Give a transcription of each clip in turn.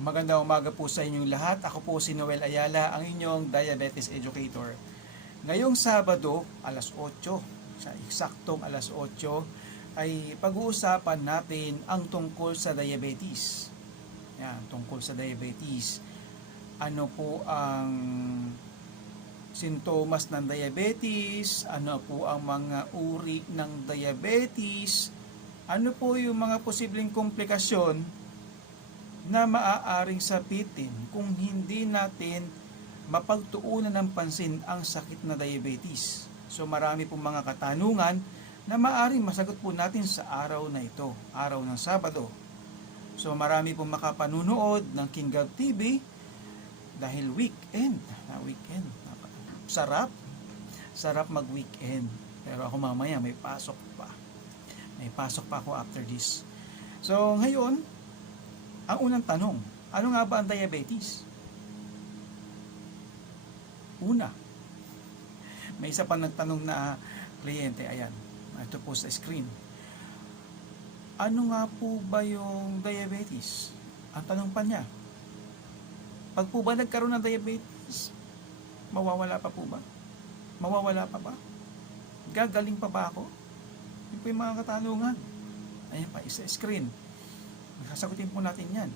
Magandang umaga po sa inyong lahat. Ako po si Noel Ayala, ang inyong diabetes educator. Ngayong Sabado, alas 8, sa eksaktong alas 8, ay pag-uusapan natin ang tungkol sa diabetes. Yan, tungkol sa diabetes. Ano po ang sintomas ng diabetes? Ano po ang mga uri ng diabetes? Ano po yung mga posibleng komplikasyon na maaaring sapitin kung hindi natin mapagtuunan ng pansin ang sakit na diabetes. So marami pong mga katanungan na maaaring masagot po natin sa araw na ito, araw ng Sabado. So marami pong makapanunood ng King Gab TV dahil weekend. Sarap mag-weekend. Pero ako mamaya may pasok pa. May pasok pa ako after this. So ngayon, ang unang tanong, ano nga ba ang diabetes? Una, may isa pa nagtanong na kliyente, ayan, ito po sa screen. Ano nga po ba yung diabetes? Ang tanong pa niya, pag po ba nagkaroon ng diabetes, mawawala pa po ba? Mawawala pa ba? Gagaling pa ba ako? Yun po yung mga katanungan. Ayan pa, isa screen. Sasagutin po natin yan.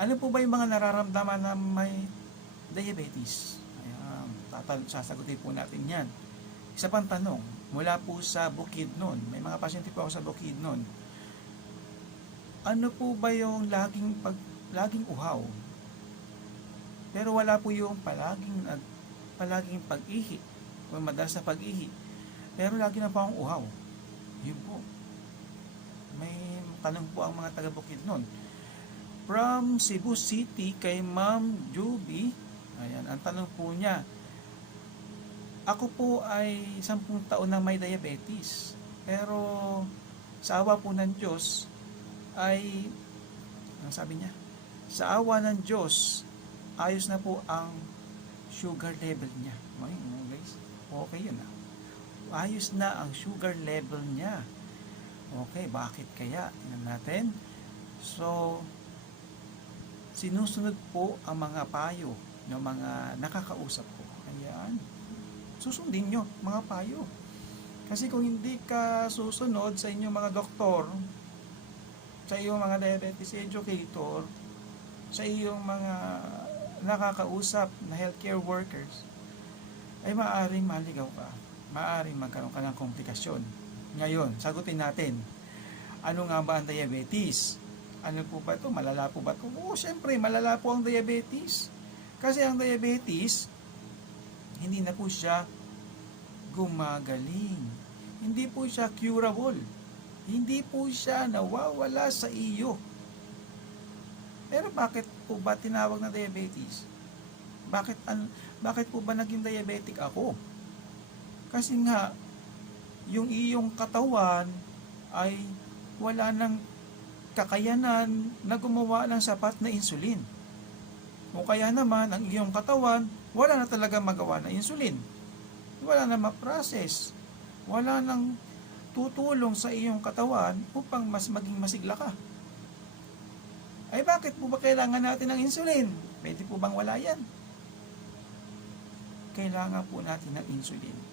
Ano po ba yung mga nararamdaman na may diabetes? Ayan, sasagutin po natin yan. Isa pang tanong, mula po sa Bukidnon, may mga pasyente po ako sa Bukidnon. Ano po ba yung laging uhaw? Pero wala po yung palaging pag-ihi, o madalas sa pag-ihi. Pero lagi na po akong uhaw. Yun po. May tanong po ang mga taga Bukidnon. From Cebu City kay Ma'am Juby, ayan, ang tanong po niya, ako po ay 10 taon na may diabetes, pero sa awa po ng Diyos ay, ang sabi niya, sa awa ng Diyos ayos na po ang sugar level niya. Ay, guys, okay yun ah. Ayos na ang sugar level niya. Okay, bakit kaya? Tingnan natin. So, sinusunod po ang mga payo ng mga nakakausap ko. Ayan. Susundin nyo, mga payo. Kasi kung hindi ka susunod sa inyong mga doktor, sa iyong mga diabetes educator, sa iyong mga nakakausap na healthcare workers, ay maaaring maligaw ka. Maaaring magkaroon ka ng komplikasyon. Ngayon, sagutin natin, ano nga ba ang diabetes? Ano po ba ito? Malala po ba ito? Oo, syempre, malala po ang diabetes. Kasi ang diabetes, hindi na po siya gumagaling. Hindi po siya curable. Hindi po siya nawawala sa iyo. Pero bakit po ba tinawag na diabetes? Bakit po ba naging diabetic ako? Kasi nga, yung iyong katawan ay wala ng kakayanan na gumawa ng sapat na insulin. O kaya naman, ang iyong katawan, wala na talaga magawa ng insulin. Wala na ma-process. Wala nang tutulong sa iyong katawan upang mas maging masigla ka. Ay bakit po ba kailangan natin ng insulin? Pwede po bang wala yan? Kailangan po natin ng insulin.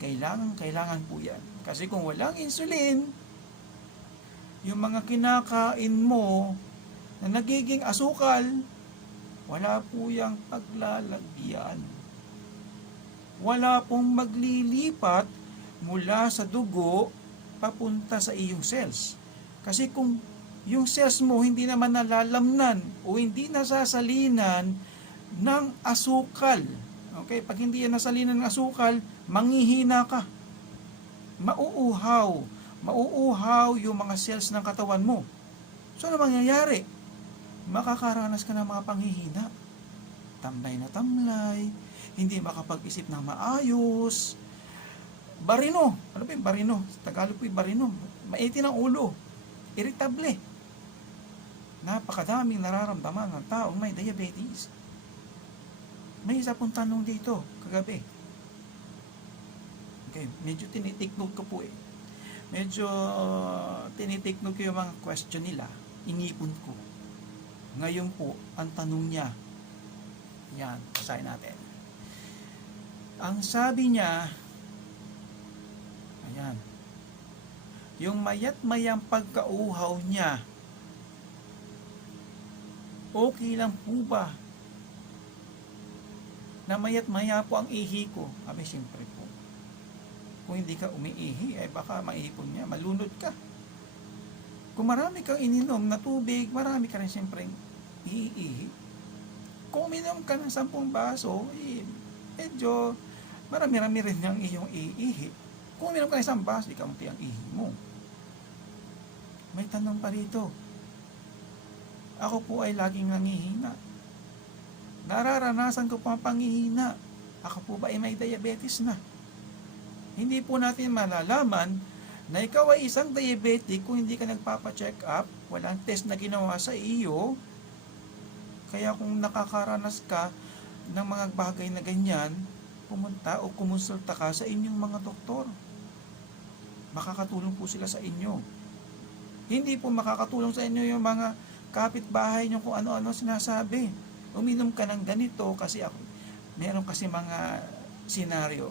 Kailangan po yan. Kasi kung walang insulin, yung mga kinakain mo na nagiging asukal, wala po yung paglalagyan. Wala pong maglilipat mula sa dugo papunta sa iyong cells. Kasi kung yung cells mo hindi naman nalalamnan o hindi nasasalinan ng asukal, okay, pag hindi yan nasalinan ng asukal, manghihina ka. Mauuhaw yung mga cells ng katawan mo. So ano mangyayari? Makakaranas ka ng mga panghihina. Tamlay na tamlay, hindi makapag-isip ng maayos. Barino. Ano ba yung barino? Sa Tagalog po yung barino. Maitin ang ulo. Irritable. Napakadaming nararamdaman ng taong may diabetes. May isa pong tanong dito kagabi. Okay, medyo tinitake note ko po eh. Medyo tinitake note ko yung mga question nila. Inipon ko. Ngayon po, ang tanong niya, yan, basahin natin. Ang sabi niya, ayan, yung mayat mayang pagkauhaw niya, okay lang po ba na mayat maya po ang ihi ko? Abi, siyempre po. Kung hindi ka umiihi, ay baka maipon niya, malunod ka. Kung marami kang ininom na tubig, marami ka rin siyempre iihi. Kung uminom ka ng 10 baso, medyo marami-rami rin ang iyong iihi. Kung uminom ka ng 1 baso, ikaunti ang ihi mo. May tanong pa rito. Ako po ay laging nangihina. Nararanasan ko pa ang panghihina. Ako po ba ay may diabetes na? Hindi po natin malalaman na ikaw ay isang diabetic kung hindi ka nagpapa-check up, walang test na ginawa sa iyo. Kaya kung nakakaranas ka ng mga bagay na ganyan, pumunta o kumonsulta ka sa inyong mga doktor. Makakatulong po sila sa inyo. Hindi po makakatulong sa inyo yung mga kapitbahay nyo kung ano-ano sinasabi. Uminom ka ng ganito kasi ako, meron kasi mga senaryo,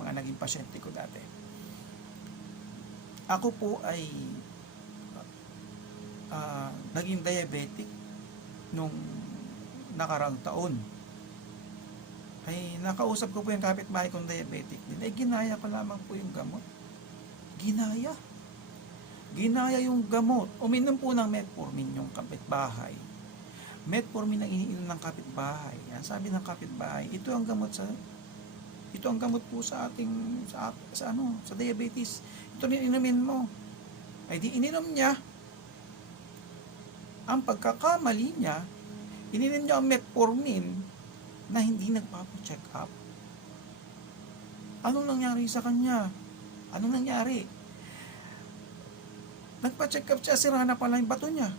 mga naging pasyente ko dati. Ako po ay naging diabetic nung nakarang taon. Ay nakausap ko po yung kapitbahay kong diabetic din. Ay ginaya ko lamang po yung gamot. Ginaya yung gamot. Uminom po ng metformin yung kapitbahay. Metformin ang iniinom ng kapitbahay. Yan, sabi ng kapitbahay, ito ang gamot po sa ating sa diabetes. Ito rin inumin mo. Ay di ininom niya. Ang pagkakamali niya, ininom niya ang metformin na hindi nagpapo-check up. Anong nangyari sa kanya? Anong nangyari? Nagpa-check up siya, sira na pala yung bato niya.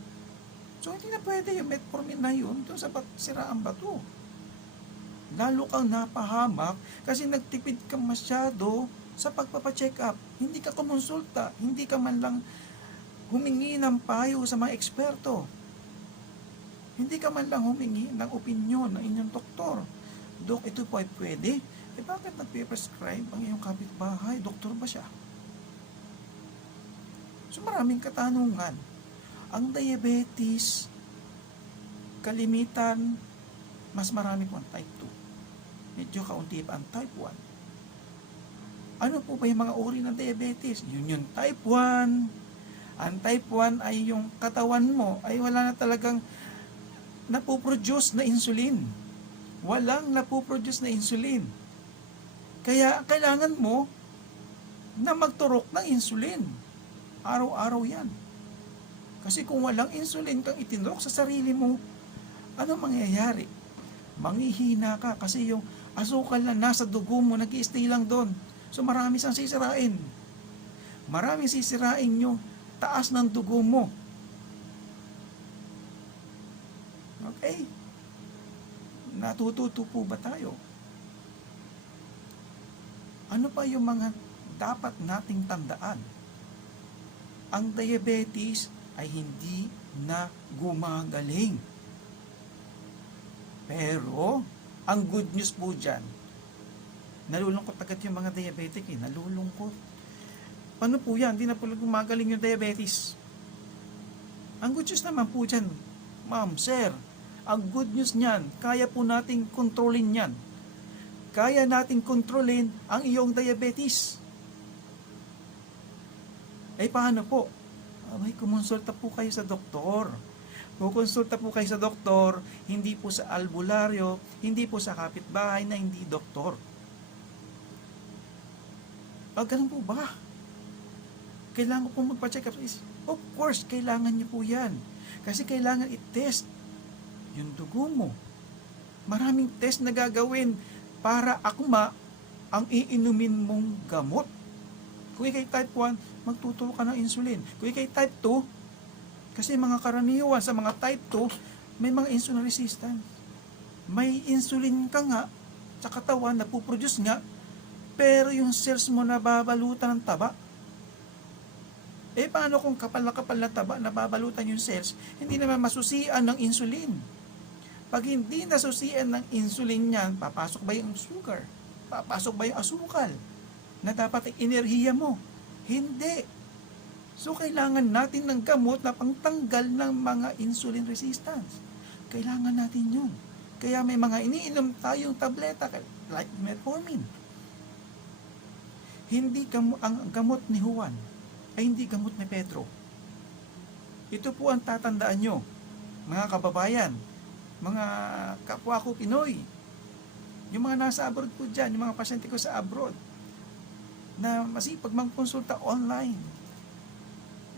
So hindi na pwede yung metformin na yun doon sa siraang bato. Lalo kang napahamak kasi nagtipid ka masyado sa pagpapacheck up. Hindi ka kumonsulta, hindi ka man lang humingi ng payo sa mga eksperto. Hindi ka man lang humingi ng opinyon ng inyong doktor. Dok, ito po ay pwede? Bakit nagpe-prescribe ang iyong kapitbahay? Doktor ba siya? So maraming katanungan. Ang diabetes, kalimitan, mas marami po ang type 2. Medyo kaunti pa ang type 1. Ano po ba yung mga uri ng diabetes? Yun yung type 1. Ang type 1 ay yung katawan mo ay wala na talagang napoproduce na insulin. Walang napoproduce na insulin. Kaya kailangan mo na magturok ng insulin. Araw-araw yan. Kasi kung walang insulin kang itinurok sa sarili mo, ano mangyayari? Manghihina ka kasi yung asukal na nasa dugo mo nag-i-stay lang doon. So marami siyang sisirain. Maraming sisirain yung taas ng dugo mo. Okay? Natututo po ba tayo? Ano pa yung mga dapat nating tandaan? Ang diabetes ay hindi na gumagaling. Pero, ang good news po dyan, nalulungkot agad yung mga diabetic nalulungkot. Paano po yan? Hindi na po gumagaling yung diabetes. Ang good news naman po dyan, ma'am, sir, ang good news niyan, kaya po nating kontrolin yan. Kaya nating kontrolin ang iyong diabetes. Eh paano po? May kumonsulta po kayo sa doktor. Kukonsulta po kayo sa doktor, hindi po sa albularyo, hindi po sa kapitbahay na hindi doktor. Ganun po ba? Kailangan po magpa-check up? Of course, kailangan niyo po yan. Kasi kailangan i-test yung dugo mo. Maraming test na gagawin para akma ang iinumin mong gamot. Kung ikay type 1, magtuturo ka ng insulin. Kung ikay type 2, kasi mga karaniwan sa mga type 2, may mga insulin resistance. May insulin ka nga sa katawan na puproduce nga, pero yung cells mo nababalutan ng taba. Eh paano kung kapal na taba, nababalutan yung cells, hindi naman masusian ng insulin. Pag hindi nasusian ng insulin yan, papasok ba yung sugar? Papasok ba yung asukal na dapat ay enerhiya mo? Hindi. So kailangan natin ng gamot na pangtanggal ng mga insulin resistance. Kailangan natin yun. Kaya may mga iniinom tayong tableta like metformin. Hindi ang gamot ni Juan ay hindi gamot ni Pedro. Ito po ang tatandaan nyo, mga kababayan, mga kapwa ko Pinoy, yung mga nasa abroad po dyan, yung mga pasyente ko sa abroad, na masipag magkonsulta online.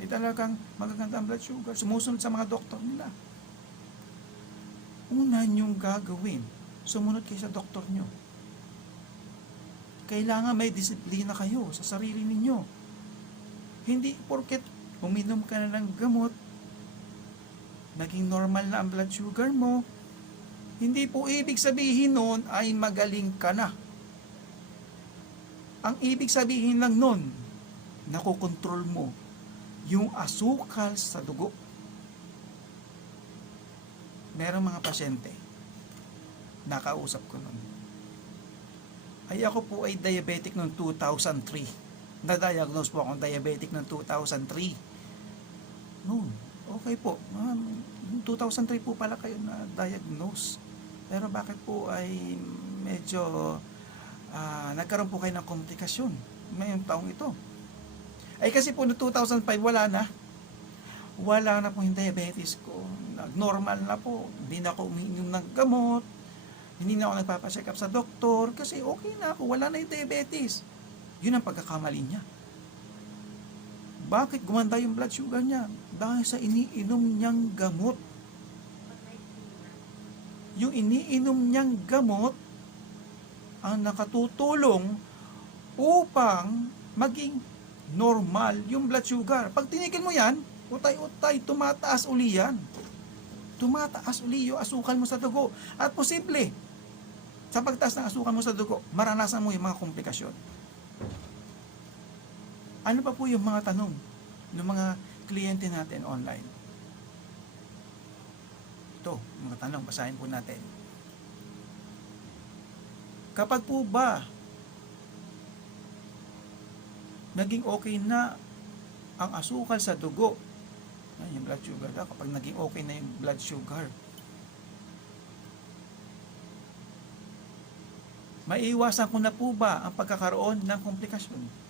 Talagang magaganda ang blood sugar, sumusunod sa mga doktor nila. Una nyong gagawin, sumunod kayo sa doktor nyo. Kailangan may disiplina kayo sa sarili ninyo. Hindi porket uminom ka na ng gamot, naging normal na ang blood sugar mo, hindi po ibig sabihin nun ay magaling ka na. Ang ibig sabihin lang nun, nakokontrol mo yung asukal sa dugo. Merong mga pasyente, nakausap ko nun. Ay ako po ay diabetic noong 2003. Na-diagnose po akong diabetic noong 2003. Noon, okay po. 2003 po pala kayo na-diagnose. Pero bakit po ay medyo nagkaroon po kayo ng komplikasyon ngayong taong ito? Ay kasi po noong 2005 wala na po yung diabetes ko. Normal na po. Hindi na ako umiinom ng gamot. Hindi na ako nagpapacheck up sa doktor kasi okay na ako. Wala na yung diabetes. Yun ang pagkakamali niya. Bakit gumanda yung blood sugar niya? Dahil sa iniinom niyang gamot. Yung iniinom niyang gamot ang nakatutulong upang maging normal yung blood sugar. Pag tinigil mo yan, utay-utay, tumataas uli yan. Tumataas uli yung asukal mo sa dugo. At posible, sa pagtaas ng asukal mo sa dugo, maranasan mo yung mga komplikasyon. Ano pa po yung mga tanong ng mga kliyente natin online? Ito, mga tanong, basahin po natin. Kapag po ba naging okay na ang asukal sa dugo, yung blood sugar, kapag naging okay na yung blood sugar, maiiwasan ko na po ba ang pagkakaroon ng komplikasyon?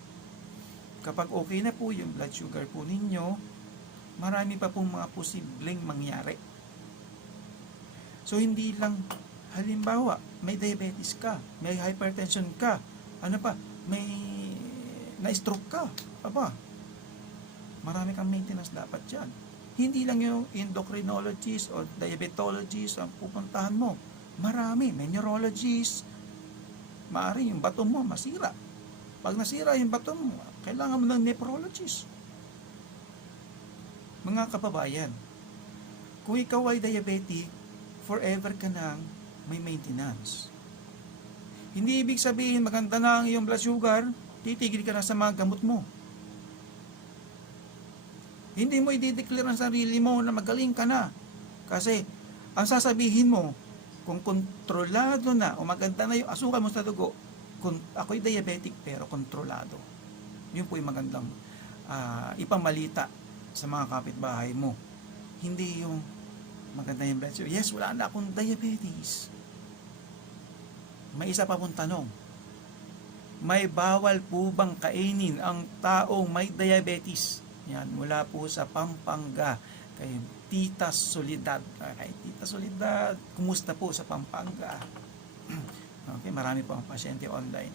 Kapag okay na po yung blood sugar po ninyo, marami pa pong mga posibleng mangyari. So hindi lang, halimbawa, may diabetes ka, may hypertension ka, ano pa, may na-stroke ka, marami kang maintenance dapat dyan. Hindi lang yung endocrinologist o diabetologist ang pupuntahan mo. Marami, may neurologist, maaari yung bato mo masira. Pag nasira yung bato mo, kailangan mo ng nephrologist. Mga kababayan, kung ikaw ay diabetic, forever ka nang may maintenance. Hindi ibig sabihin maganda na ang iyong blood sugar, titigil ka na sa mga gamot mo. Hindi mo i-declare ang sarili mo na magaling ka na. Kasi, ang sasabihin mo, kung kontrolado na o maganda na yung asukal mo sa dugo, ako'y diabetic pero kontrolado. Yun po yung magandang ipamalita sa mga kapitbahay mo. Hindi yung maganda yung blood sugar. Yes, wala na akong diabetes. May isa pa pong tanong. May bawal po bang kainin ang taong may diabetes? Yan, mula po sa Pampanga kay Tita Solidad. Kay Tita Solidad, kumusta po sa Pampanga? Okay, marami po ang pasyente online.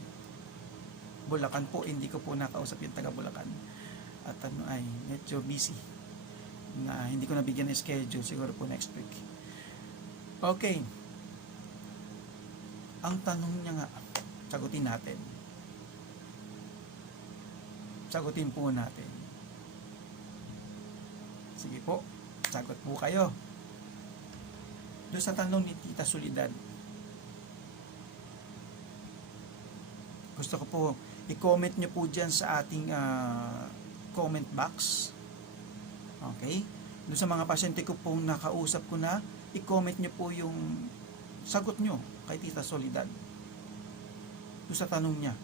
Bulacan po, hindi ko po nakausap yung taga Bulacan. At ay medyo busy. Na hindi ko nabigyan ng schedule, siguro po next week. Okay. Ang tanong niya nga, sagutin natin. Sagutin po natin. Sige po, sagot po kayo. Doon sa tanong ni Tita Solidad, gusto ko po i-comment nyo po dyan sa ating comment box. Okay? Doon sa mga pasyente ko pong nakausap ko na, i-comment nyo po yung sagot nyo kay Tita Soledad doon sa tanong niya.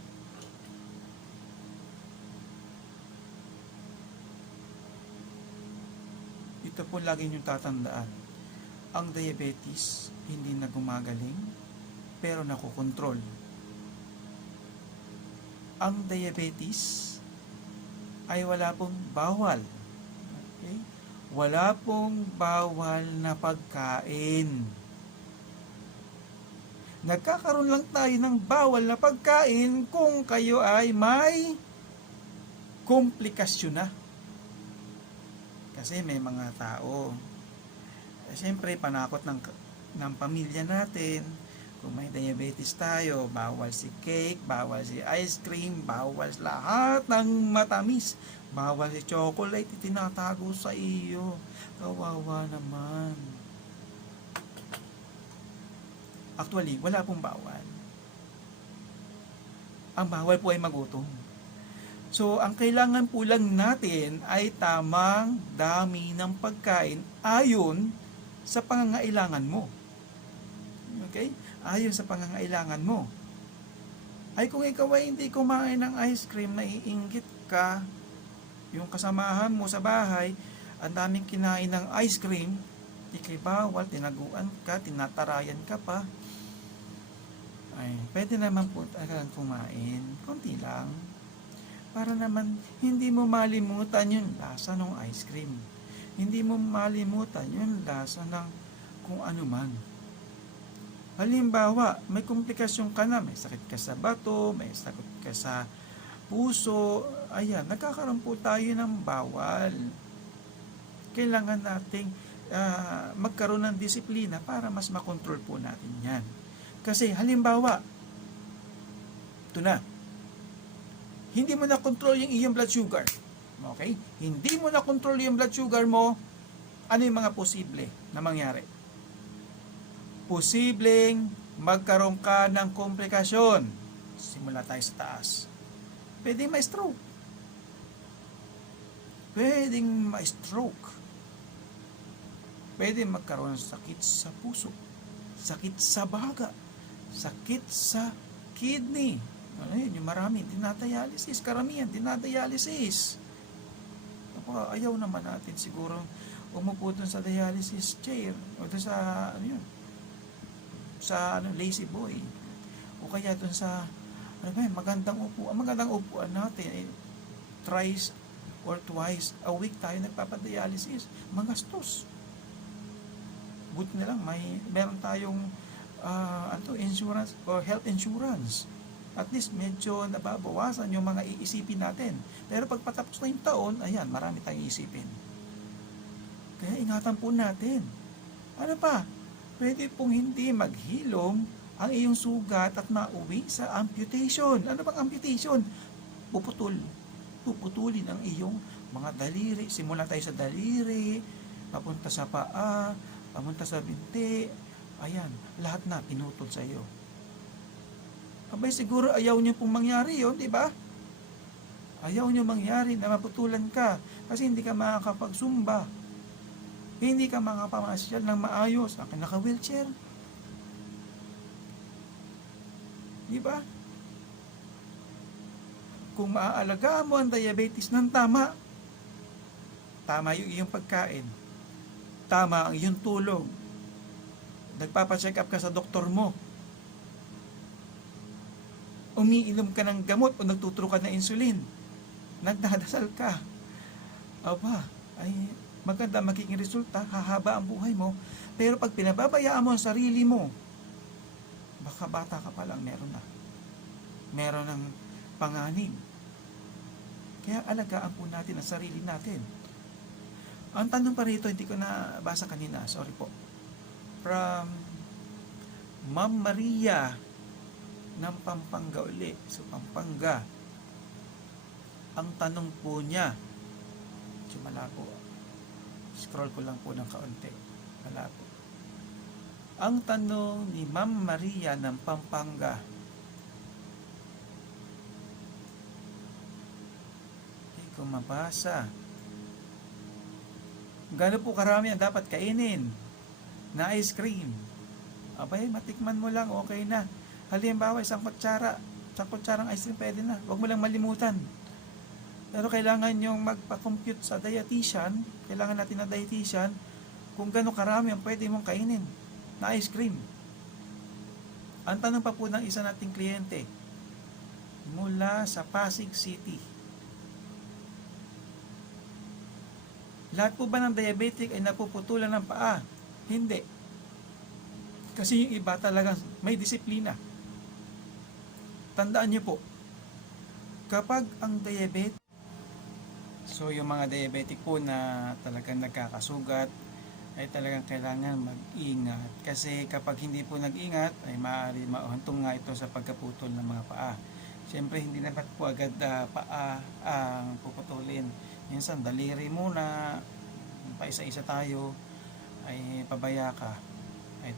Ito po lagi nyo tatandaan. Ang diabetes hindi na gumagaling pero nakokontrol. Ang diabetes ay wala pong bawal. Okay? Wala pong bawal na pagkain. Nagkakaroon lang tayo ng bawal na pagkain kung kayo ay may komplikasyon na. Kasi may mga tao, siyempre panakot ng pamilya natin, kung may diabetes tayo, bawal si cake, bawal si ice cream, bawal lahat ng matamis, bawal si chocolate, itinatago sa iyo. Kawawa naman. Actually, wala pong bawal. Ang bawal po ay magutom. So, ang kailangan po lang natin ay tamang dami ng pagkain ayon sa pangangailangan mo. Okay? Ayon sa pangangailangan mo. Ay kung ikaw ay hindi kumain ng ice cream, naiinggit ka, yung kasamahan mo sa bahay, ang daming kinain ng ice cream, ikay bawal, tinaguan ka, tinatarayan ka pa, ay pwede naman po talagang kumain, konti lang, para naman hindi mo malimutan yung lasa ng ice cream, hindi mo malimutan yung lasa ng kung ano man. Halimbawa, may komplikasyon ka na, may sakit ka sa bato, may sakit ka sa puso, ayan, nagkakaroon po tayo ng bawal. Kailangan nating magkaroon ng disiplina para mas makontrol po natin yan. Kasi halimbawa, ito na, hindi mo na control yung iyong blood sugar. Okay? Hindi mo na control yung blood sugar mo, ano yung mga posible na mangyari? Posibleng magkaroon ka ng komplikasyon. Simula tayo sa taas. Pwede may stroke. Pwedeng may stroke. Pwede magkaroon ng sakit sa puso, sakit sa baga, sakit sa kidney. Ano yun, yung marami dinadialysis, karamihan dinadialysis. Ayaw naman natin siguro umupo dun sa dialysis chair o dun sa ano yun, sa lazy boy, o kaya dun sa magandang upuan natin, thrice or twice a week tayo nagpapadialysis, magastos. Buti na lang meron tayong insurance or health insurance, at least medyo nababawasan yung mga iisipin natin. Pero pag patapos na yung taon, ayan, marami tayong iisipin. Kaya ingatan po natin. Ano pa? Pwede pong hindi maghilom ang iyong sugat at mauwi sa amputation. Ano bang amputation? Puputulin ang iyong mga daliri. Simula tayo sa daliri, papunta sa paa, papunta sa binti. Ayan, lahat na pinutol sa iyo. Abay, siguro ayaw nyo pong mangyari yun, di ba? Ayaw nyo mangyari na maputulan ka kasi hindi ka makakapagsumba. Hindi ka makapamasyal ng maayos. Akin naka-wheelchair. Di ba? Kung maaalagaan mo ang diabetes ng tama, tama yung iyong pagkain, tama ang iyong tulog, nagpapacheck up ka sa doktor mo, umiinom ka ng gamot o nagtuturo ka ng insulin, nagdadasal ka, aba, ay maganda magiging resulta, hahaba ang buhay mo. Pero pag pinababayaan mo ang sarili mo, baka bata ka pa lang, meron ng panganib. Kaya alagaan po natin ang sarili natin. Ang tanong pa rito, hindi ko na basa kanina, sorry po, from Ma'am Maria ng Pampanga uli. So Pampanga, ang tanong po niya, malabo, scroll ko lang po ng kaunti, malabo. Ang tanong ni Ma'am Maria ng Pampanga, hindi ko ko mabasa. Gano'n po karami ang dapat kainin na ice cream? Abay, matikman mo lang, okay na. Halimbawa, isang kutsarang ice cream pwede na. Huwag mo lang malimutan. Pero kailangan yung magpa-compute sa dietitian, kailangan natin na dietitian, kung gano'ng karami ang pwede mong kainin na ice cream. Ang tanong pa po ng isa nating kliyente, mula sa Pasig City, lahat po ba ng diabetic ay napuputulan ng paa? Hindi. Kasi yung iba talagang may disiplina. Tandaan niyo po, kapag ang diabetic, so yung mga diabetic po na talagang nagkakasugat, ay talagang kailangan mag-ingat. Kasi kapag hindi po nag-ingat, ay maaari mauhantong nga ito sa pagkaputol ng mga paa. Siyempre, hindi naman po agad paa ang puputulin. Minsan, daliri muna, paisa-isa tayo, ay pabaya ka. Ay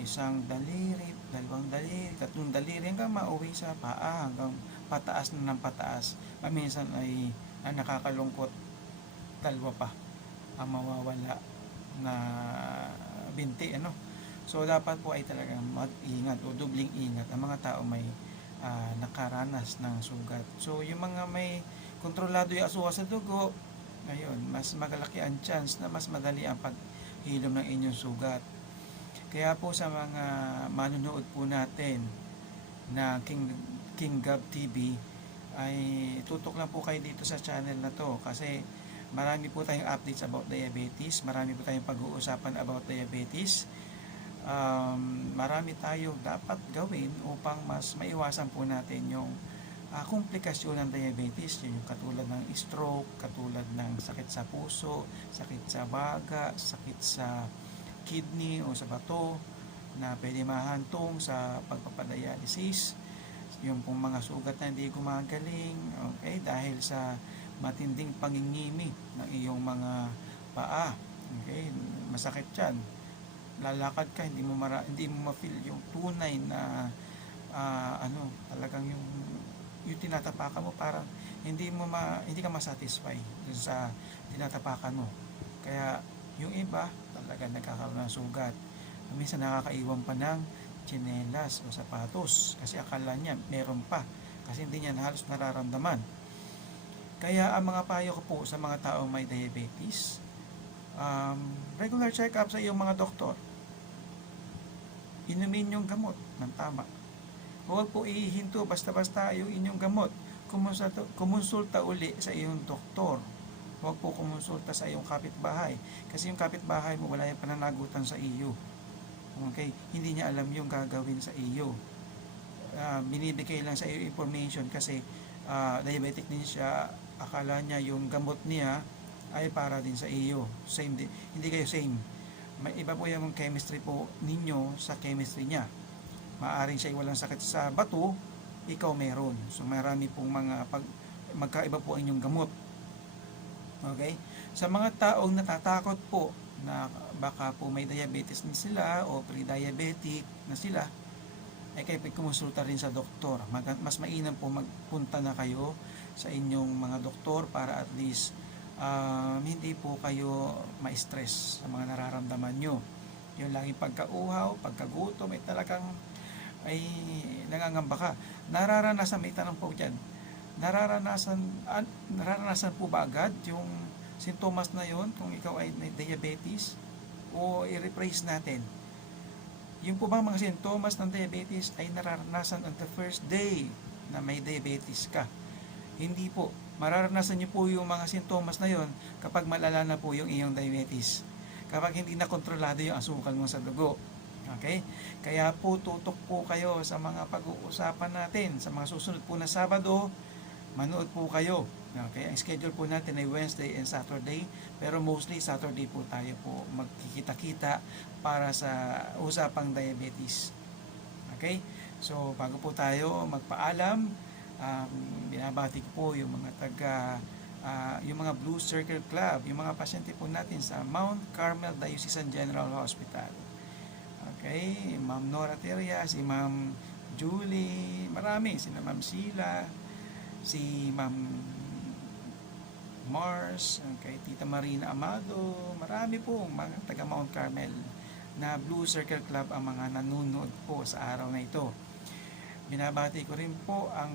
isang daliri, dalawang daliri, tatlong daliri, hanggang mauwi sa paa, hanggang pataas na ng pataas. Minsan ay nakakalungkot, dalawa pa ang mawawala na binti, So dapat po ay talagang mag-ingat o dubling ingat ang mga tao may nakaranas ng sugat. So yung mga may kontrolado yung asukal sa dugo, ngayon mas magalaki ang chance na mas madali ang paghilom ng inyong sugat. Kaya po sa mga manunood po natin na King Gab TV, ay tutok lang po kayo dito sa channel na to, kasi marami po tayong updates about diabetes, marami po tayong pag-uusapan about diabetes. Marami tayong dapat gawin upang mas maiwasan po natin yung komplikasyon ng diabetes, yung katulad ng stroke, katulad ng sakit sa puso, sakit sa baga, sakit sa kidney o sa bato na pwede mahantong sa pagpapadialysis, yung pong mga sugat na hindi gumagaling, okay, dahil sa matinding pangingimi ng iyong mga paa, okay, masakit yan, lalakad ka, hindi mo ma-feel yung tunay na talagang yung tinatapakan mo, parang hindi ka ma-satisfy dun sa tinatapakan mo. Kaya yung iba talaga nagkakaroon ng sugat, minsan nakakaiwan pa ng tsinelas o sapatos kasi akala niya meron pa, kasi hindi niya halos nararamdaman. Kaya ang mga payo ko po sa mga taong may diabetes, regular check-up sa iyong mga doktor. Inumin yung gamot ng tama. Huwag po ihinto basta-basta yung inyong gamot. Kumonsulta uli sa iyong doktor. Huwag po kumonsulta sa iyong kapitbahay. Kasi yung kapitbahay mo wala yung pananagutan sa iyo. Okay? Hindi niya alam yung gagawin sa iyo. Binibigay lang sa iyo information kasi diabetic din siya. Akala niya yung gamot niya ay para din sa iyo. Hindi kayo same. May iba po yung chemistry po ninyo sa chemistry niya. Maaring siya walang sakit sa bato, ikaw meron. So marami pong magkaiba po ang inyong gamot. Okay? Sa mga taong natatakot po na baka po may diabetes na sila o pre-diabetic na sila, ay kayo kumonsulta rin sa doktor. Mas mainam po magpunta na kayo sa inyong mga doktor para at least hindi po kayo ma-stress sa mga nararamdaman nyo. Yung laging pagkauhaw, pagkagutom, ay talagang ay nangangamba ka. May tanong po dyan, nararanasan po ba agad yung sintomas na yon kung ikaw ay may diabetes, o i-rephrase natin, yung po bang mga sintomas ng diabetes ay nararanasan on the first day na may diabetes ka? Hindi po. Mararanasan niyo po yung mga sintomas na yon kapag malala na po yung iyong diabetes, kapag hindi na kontrolado yung asukal mo sa dugo. Okay? Kaya po tutok po kayo sa mga pag-uusapan natin sa mga susunod po na Sabado. Manood po kayo. Okay? Ang schedule po natin ay Wednesday and Saturday, pero mostly Saturday po tayo po magkikita-kita para sa usapang diabetes. Okay? So bago po tayo magpaalam, binabati ko po yung mga yung mga Blue Circle Club, yung mga pasyente po natin sa Mount Carmel Diocesan General Hospital. Okay, Ma'am Nora Teria, si Ma'am Julie, marami, sina Ma'am Sheila, si Ma'am Mars, kay Tita Marina Amado, marami po mga taga Mount Carmel na Blue Circle Club ang mga nanonood po sa araw na ito. Binabati ko rin po ang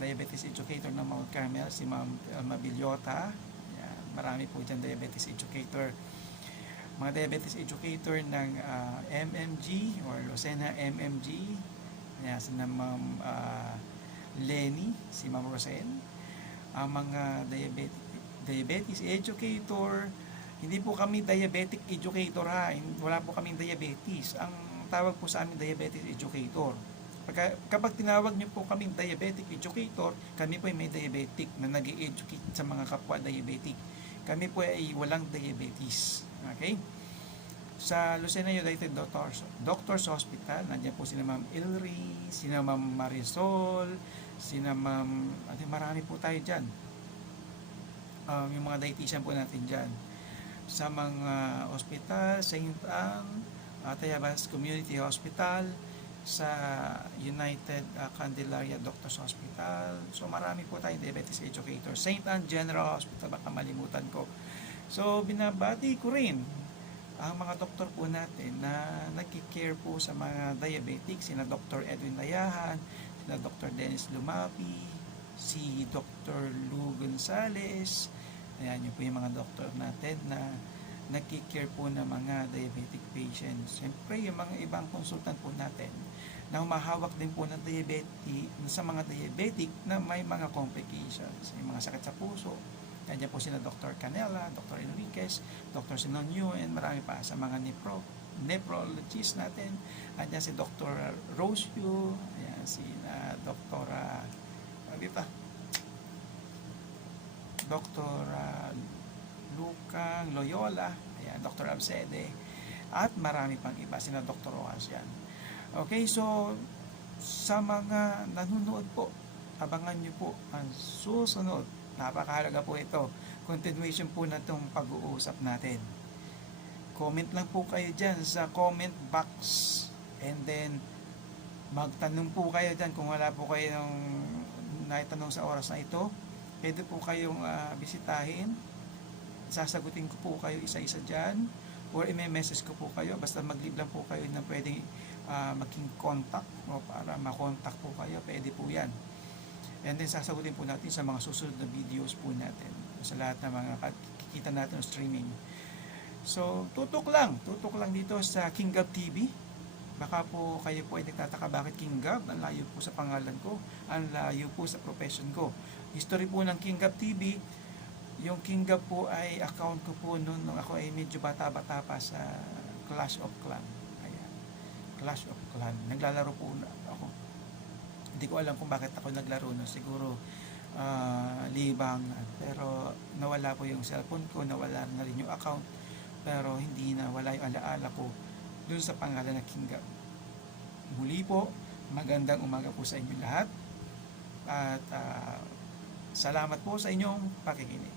diabetes educator ng Mount Carmel, si Ma'am Elma Villota. Yan, marami po dyan diabetes educator. Mga diabetes educator ng MMG or Lucena MMG. Yan, si Ma'am Lenny, si Ma'am Rosel. Ang mga diabetes educator, hindi po kami diabetic educator ha. Wala po kaming diabetes. Ang tawag po sa amin diabetes educator. Kapag tinawag niyo po kaming diabetic educator, kami po ay may diabetic na nag-educate sa mga kapwa diabetic. Kami po ay walang diabetes. Okay? Sa Lucena United Doctors Hospital, nandiyan po sina Ma'am Ilri, sina Ma'am Marisol, sina Ma'am, marami po tayo dyan. Yung mga dietitian po natin dyan. Sa mga hospital, St. Anne, Tayabas Community Hospital, sa United Candelaria Doctors Hospital. So marami po tayong diabetes educator. St. Anne General Hospital, baka malimutan ko. So binabati ko rin ang mga doktor po natin na nagki-care po sa mga diabetic, sina Dr. Edwin Layahan, sina Dr. Dennis Lumapi, si Dr. Lou Gonzales. Ayan, yun po yung mga doktor natin na nagki-care po ng mga diabetic patients. Siyempre, yung mga ibang consultant po natin na humahawak din po ng sa mga diabetic na may mga complications, yung mga sakit sa puso. Nandiyan po sina Dr. Canela, Dr. Enriquez, Dr. Sinonyo, and marami pa sa mga nephrologist natin. Nandiyan si Dr. Rosio, ayan, si Dr. Dr. Lucang Loyola, ayan, Dr. Absede, at marami pang iba, sina Dr. Rojas yan. Okay, so sa mga nanonood po, abangan nyo po ang susunod. Napakahalaga po ito. Continuation po na itong pag-uusap natin. Comment lang po kayo dyan sa comment box. And then, magtanong po kayo dyan kung wala po kayong naitanong sa oras na ito. Pwede po kayong bisitahin. Sasagutin ko po kayo isa-isa dyan. Or i-message ko po kayo. Basta mag-leave lang po kayo na pwedeng maging contact o para makontak po kayo. Pwede po yan. And then sasagutin po natin sa mga susunod na videos po natin. Sa lahat ng mga kikita natin ng streaming. So, tutok lang dito sa King Gab TV. Baka po kayo po ay nagtataka bakit King Gab. Ang layo po sa pangalan ko. Ang layo po sa profession ko. History po ng King Gab TV. Yung King Gab po ay account ko po noon nung ako ay medyo bata-bata pa sa Clash of Clans. Ayan. Clash of Clans. Naglalaro po ako. Hindi ko alam kung bakit ako naglaro no. Siguro libang. Pero nawala po yung cellphone ko. Nawala na rin yung account. Pero hindi na wala yung alaala ko dun sa pangalan na King Gab. Muli po, magandang umaga po sa inyo lahat. At salamat po sa inyong pakikinig.